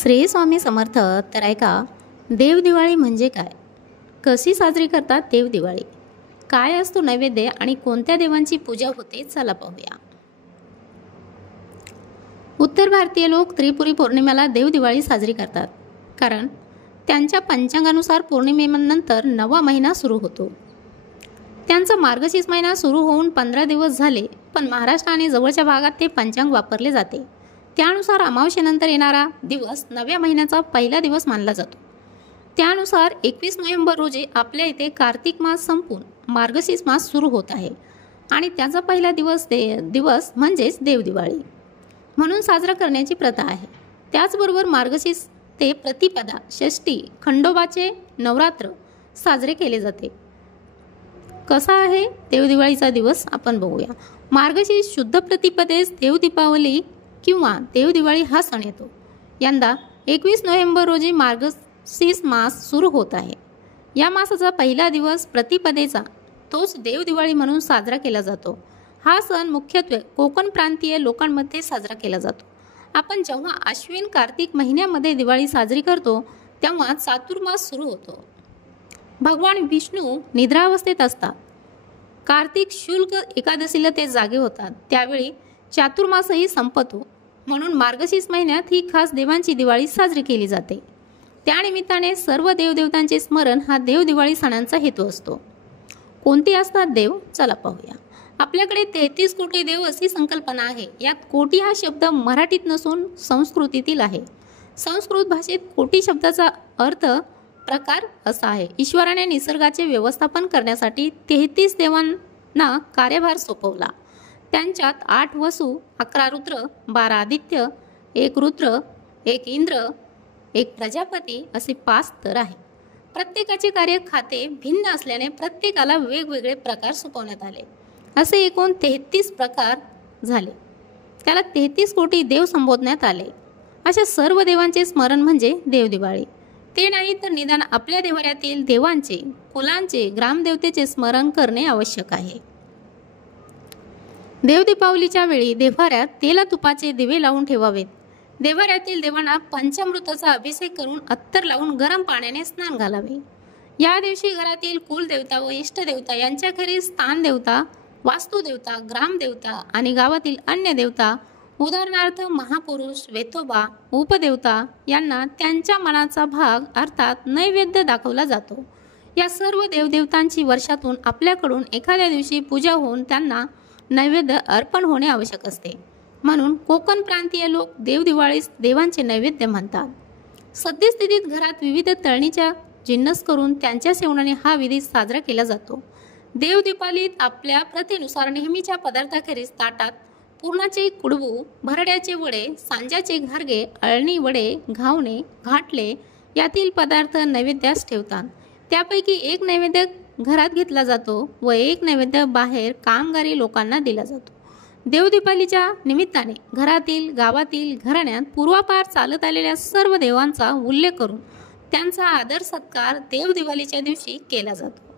श्री स्वामी समर्थ. तर ऐका, देवदिवाळी म्हणजे काय, कशी साजरी करतात देवदिवाळी, काय असतो नैवेद्य आणि कोणत्या देवांची पूजा होते, चला पाहूया. उत्तर भारतीय लोक त्रिपुरी पौर्णिमेला देवदिवाळी साजरी करतात, कारण त्यांच्या पंचांगानुसार पौर्णिमेनंतर नवा महिना सुरू होतो. त्यांचा मार्गशीर्ष महिना सुरू होऊन 15 दिवस झाले, पण महाराष्ट्र आणि जवळच्या भागात ते पंचांग वापरले जाते. त्यानुसार अमावस्येनंतर येणारा दिवस नव्या महिन्याचा पहिला दिवस मानला जातो. त्यानुसार 21 नोव्हेंबर रोजी आपल्या इथे कार्तिक मास संपून मार्गशीर्ष मास सुरू होत आहे आणि त्याचा पहिला दिवस म्हणजेच देवदिवाळी म्हणून साजरा करण्याची प्रथा आहे. त्याचबरोबर मार्गशीर्ष ते प्रतिपदा, षष्ठी, खंडोबाचे नवरात्र साजरे केले जाते. कसा आहे देवदिवाळीचा दिवस आपण बघूया. मार्गशीर्ष शुद्ध प्रतिपदेस देवदीपावली किंवा देवदिवाळी हा सण येतो. यंदा 21 नोव्हेंबर रोजी मार्गशीर्ष मास सुरू होत आहे. या मासाचा पहिला दिवस प्रतिपदेचा, तोच देवदिवाळी म्हणून साजरा केला जातो. हा सण मुख्यत्वे कोकण प्रांतीय लोकांमध्ये साजरा केला जातो. आपण जेव्हा अश्विन कार्तिक महिन्यामध्ये दिवाळी साजरी करतो तेव्हा चातुर्मास सुरू होतो. भगवान विष्णू निद्रावस्थेत असतात. कार्तिक शुक्ल एकादशीला ते जागे होतात. त्यावेळी चातुर्मासही संपतो. म्हणून मार्गशीर्ष महिन्यात ही खास देवांची दिवाळी साजरी केली जाते. त्यानिमित्ताने सर्व देवदेवतांचे स्मरण हा देवदिवाळी सणांचा हेतू असतो. कोणते असतात देव, चला पाहूया. आपल्याकडे 33 कोटी देव अशी संकल्पना आहे. यात कोटी हा शब्द मराठीत नसून संस्कृतीतील आहे. संस्कृत भाषेत कोटी शब्दाचा अर्थ प्रकार असा आहे. ईश्वराने निसर्गाचे व्यवस्थापन करण्यासाठी 33 देवांना कार्यभार सोपवला. त्यांच्यात 8 वसु, 11 रुद्र, 12 आदित्य, 1 रुद्र, 1 इंद्र, 1 प्रजापती असे 5 स्तर आहे. प्रत्येकाचे कार्य खाते भिन्न असल्याने प्रत्येकाला वेगवेगळे प्रकार सोपवण्यात आले. असे एकूण 33 प्रकार झाले. त्याला 33 कोटी देव संबोधण्यात आले. अशा सर्व देवांचे स्मरण म्हणजे देवदिवाळी. ते नाही तर निदान आपल्या देवाऱ्यातील देवांचे, कुलांचे, ग्रामदेवतेचे स्मरण करणे आवश्यक आहे. देवदीपावलीच्या वेळी देव्हाऱ्यात तेला तुपाचे दिवे लावून ठेवावेत. देव्हाऱ्यातील देवांना पंचामृताचा अभिषेक करून अत्तर लावून गरम पाण्याने स्नान घालावे. या दिवशी घरातील कुलदेवता व इष्टदेवता यांच्याखेरीज स्थानदेवता, वास्तुदेवता, ग्रामदेवता आणि गावातील अन्य देवता, उदाहरणार्थ महापुरुष, वेतोबा, उपदेवता यांना त्यांच्या मनाचा भाग अर्थात नैवेद्य दाखवला जातो. या सर्व देवदेवतांची वर्षातून आपल्याकडून एखाद्या दिवशी पूजा होऊन त्यांना नैवेद्य अर्पण होणे आवश्यक असते. म्हणून कोकण प्रांतीय लोक देवदिवाळीस देवांचे नैवेद्य म्हणतात. सद्यस्थितीत घरात विविध तळणीच्या जिन्नस करून त्यांच्या सेवनाने हा विधी साजरा केला जातो. देवदीपावलीत आपल्या प्रथेनुसार नेहमीच्या पदार्थाखेरीज ताटात पुरणाचे कुडवू, भरड्याचे वडे, सांज्याचे घारगे, अळणी वडे, घावणे, घाटले यातील पदार्थ नैवेद्यास ठेवतात. त्यापैकी एक नैवेद्य घरात घेतला जातो व एक नैवेद्य बाहेर कामगारी लोकांना दिला जातो. देवदीपावलीच्या निमित्ताने घरातील, गावातील, घराण्यात पूर्वापार चालत आलेल्या सर्व देवांचा उल्लेख करून त्यांचा आदर सत्कार देवदिवाळीच्या दिवशी केला जातो.